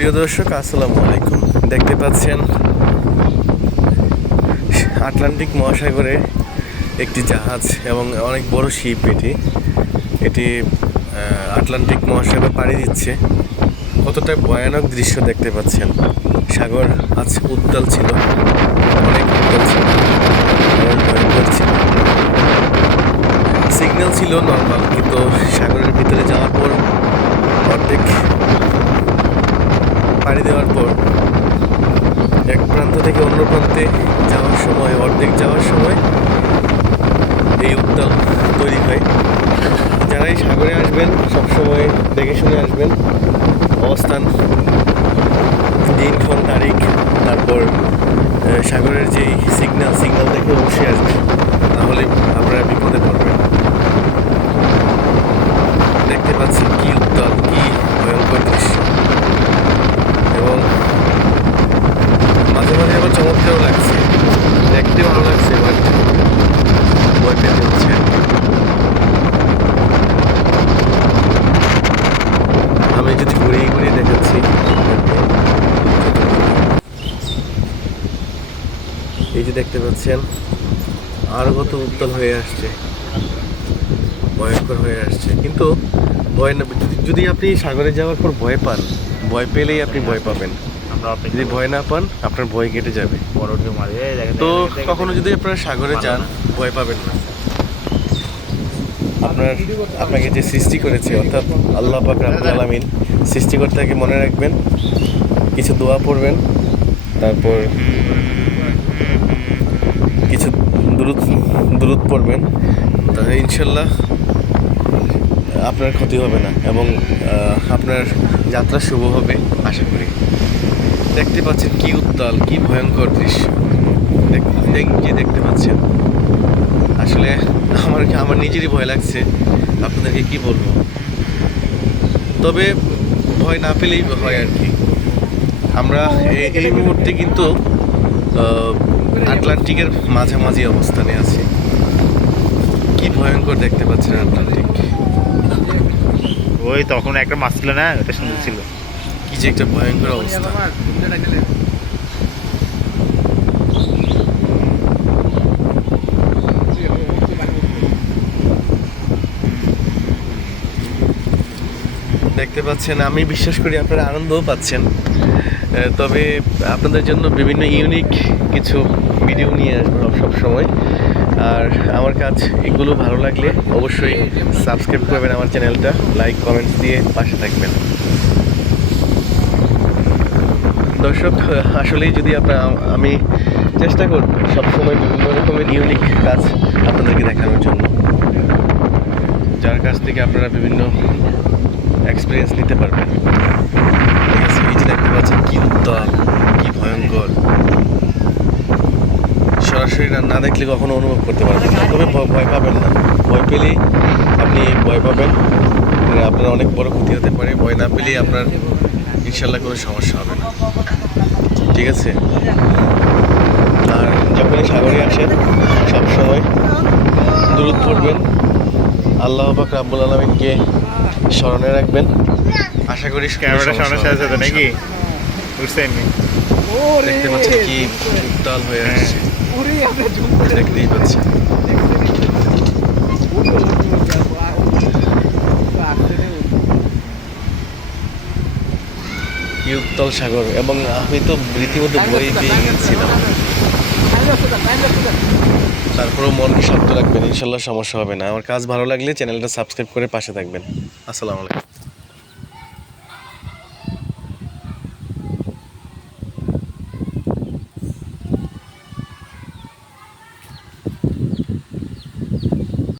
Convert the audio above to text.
প্রিয় দর্শক, আসসালামু আলাইকুম। দেখতে পাচ্ছেন আটলান্টিক মহাসাগরে একটি জাহাজ এবং অনেক বড় শিপ এটি। এটি আটলান্টিক মহাসাগর পাড়ি দিচ্ছে। কতটা ভয়ানক দৃশ্য দেখতে পাচ্ছেন। সাগর আজ উত্তাল ছিল, অনেক উত্তাল ছিল ছিল। সিগন্যাল ছিল নর্মাল, কিন্তু সাগরের ভিতরে যাওয়ার পর অর্ধেক পাড়ি দেওয়ার পর এক প্রান্ত থেকে অন্য প্রান্তে যাওয়ার সময়, অর্ধেক যাওয়ার সময় এই উত্তাল তৈরি হয়। যারাই সাগরে আসবেন, সবসময় দেখে শুনে আসবেন অবস্থান দিনক্ষণ তারিখ, তারপর সাগরের যেই সিগন্যাল সিগনাল দেখে অবশ্যই আসবেন তাহলে আপনারা বিপদে পড়বেন দেখতে পাচ্ছেন কি উত্তাল কি ভয়ঙ্কর দৃশ্য এবং মাঝে মাঝে আবার চমৎকারও লাগছে দেখতে ভালো লাগছে বাট ভয় পেতে হচ্ছে আমি যদি ঘুরিয়ে ঘুরিয়ে দেখাচ্ছি এই যে দেখতে পাচ্ছেন। আরও কত উত্তল হয়ে আসছে। ভয়ঙ্কর হয়ে আসছে। কিন্তু ভয় না যদি- যদি আপনি সাগরে যাওয়ার পর ভয় পান ভয় পেলেই আপনি ভয় পাবেন। যদি ভয় না পান আপনার ভয় কেটে যাবে। তো কখনো যদি আপনারা সাগরে যান ভয় পাবেন না। আপনার আপনাকে যে সৃষ্টি করেছে অর্থাৎ আল্লাহ পাক রাব্বুল আলামিন সৃষ্টিকর্তাকে মনে রাখবেন কিছু দোয়া পড়বেন তারপর কিছু দূরত দূরত পড়বেন, তাহলে ইনশাল্লাহ আপনার ক্ষতি হবে না এবং আপনার যাত্রা শুভ হবে, আশা করি। দেখতে পাচ্ছেন কি উত্তাল, কি ভয়ঙ্কর দৃশ্য। যে দেখতে পাচ্ছেন। আসলে আমার আমার নিজেরই ভয় লাগছে, আপনাদেরকে কি বলব? তবে ভয় না পেলেই হয় আর কি। আমরা এই মুহূর্তে কিন্তু আটলান্টিকের মাঝামাঝি অবস্থানে আছি। কি ভয়ঙ্কর দেখতে পাচ্ছেন আটলান্টিক। ওই তখন একটা মাছ ছিল না ওটা সুন্দর ছিল। কি যে একটা ভয়ঙ্কর অবস্থা। দেখতে পাচ্ছেন, আমি বিশ্বাস করি আপনারা আনন্দও পাচ্ছেন। তবে আপনাদের জন্য বিভিন্ন ইউনিক কিছু ভিডিও নিয়ে আসব সব সময় আর আমার কাজ এগুলো ভালো লাগলে অবশ্যই সাবস্ক্রাইব করবেন আমার চ্যানেলটা লাইক কমেন্টস দিয়ে পাশে থাকবেন। দর্শক, আসলেই যদি আপনার আমি চেষ্টা করব সবসময় বিভিন্ন রকমের ইউনিক কাজ আপনাদেরকে দেখানোর জন্য। যার কাছ থেকে আপনারা বিভিন্ন এক্সপিরিয়েন্স নিতে পারবেন দেখতে পাচ্ছেন কি উত্তাল, কি ভয়ঙ্কর। সরাসরি না- দেখলে কখনো অনুভব করতে পারবেন না। তবে ভয় পাবেন না। ভয় পেলেই আপনি ভয় পাবেন। মানে আপনার অনেক বড় ক্ষতি হতে পারে। ভয় না পেলেই আপনার ইনশাল্লাহ কোনো সমস্যা হবে না। ঠিক আছে? আর যখনই সাগরে আসেন, সবসময় দূরত পড়বেন আল্লাহ পাক রাব্বুল আলমিনকে স্মরণে রাখবেন। আশা করি সমস্যা সামনে হবে। সাথে নাকি? বুঝতে পারিনি দেখতে পাচ্ছেন কি উত্তাল হয়ে আসছে। দেখতেই পাচ্ছেন কি উত্তাল সাগর এবং আমি তো রীতিমতো বই পেয়ে গেছিলাম তারপরেও মনকে শক্ত রাখবেন? ইনশাল্লাহ সমস্যা হবে না। আমার কাজ ভালো লাগলে চ্যানেলটা সাবস্ক্রাইব করে পাশে থাকবেন। আসসালামু আলাইকুম।